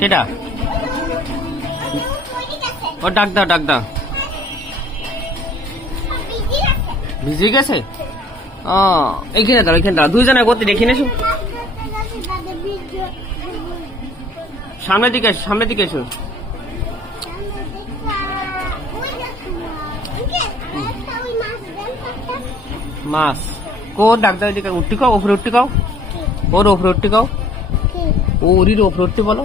কেডা ও ডাক দাও ডাক দাও ভিজে গেছে ও এইখানে দাও দুইজনে করতে দেখি না সামনের দিকে এসো মাছ কো ডাক দাও এদিকে উঠতে খাও উপরে উঠতে খাও ওর উপরে উঠতে খাও ওরির উপরে উঠতে বলো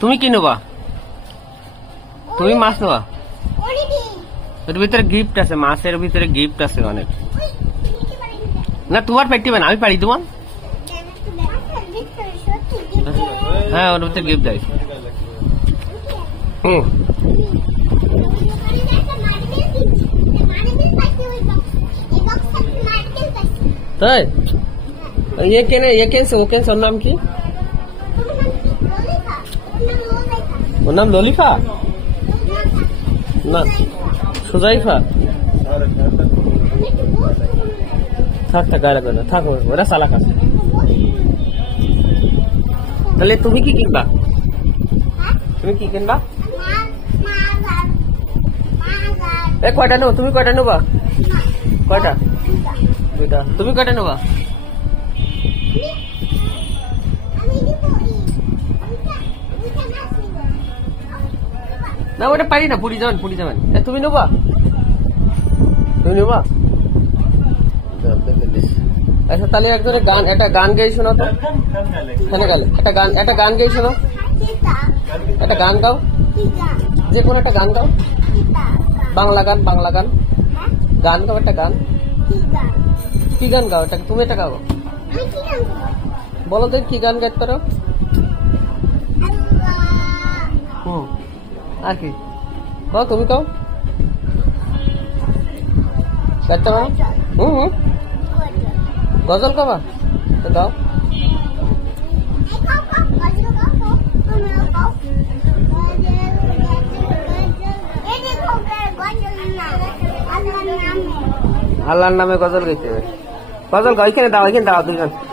তুমি কি নেবা তুমি মাছ নেবা এর ভিতরে গিফট আছে মাছের ভিতরে গিফট আছে অনেক না তোমার পাইতে না আমি পারি তোমার হ্যাঁ ওর ভিতরে গিফট দেয় তাই ये कैसे ओर नाम की ওর নাম ললিফা না সুজাইফা থাক গাড়া করে থাক ওরা সালা খাস তাহলে তুমি কি কিনবা এ কয়টা নেবো তুমি কয়টা নেবা কয়টা দুইটা তুমি কয়টা নেবা না ওটা পারি না পুরি যাবেন তুমি নেবা আচ্ছা তাহলে একজনে একটা গান গাই শোনো তো এখানে গেল একটা গান গাই শোনো একটা গান গাও যে কোনো একটা গান গাও বাংলা গান গান গাও একটা গান কি গান গাও এটা তুমি এটা গাও বলো তো কি গান গাইতে পারো আর কি কও তুমি কও গাইতে পারো গজল গাবা তো গাও আল্লাহর নামে গজল গাইতে হবে গজল গাও এখানে দাও দুজন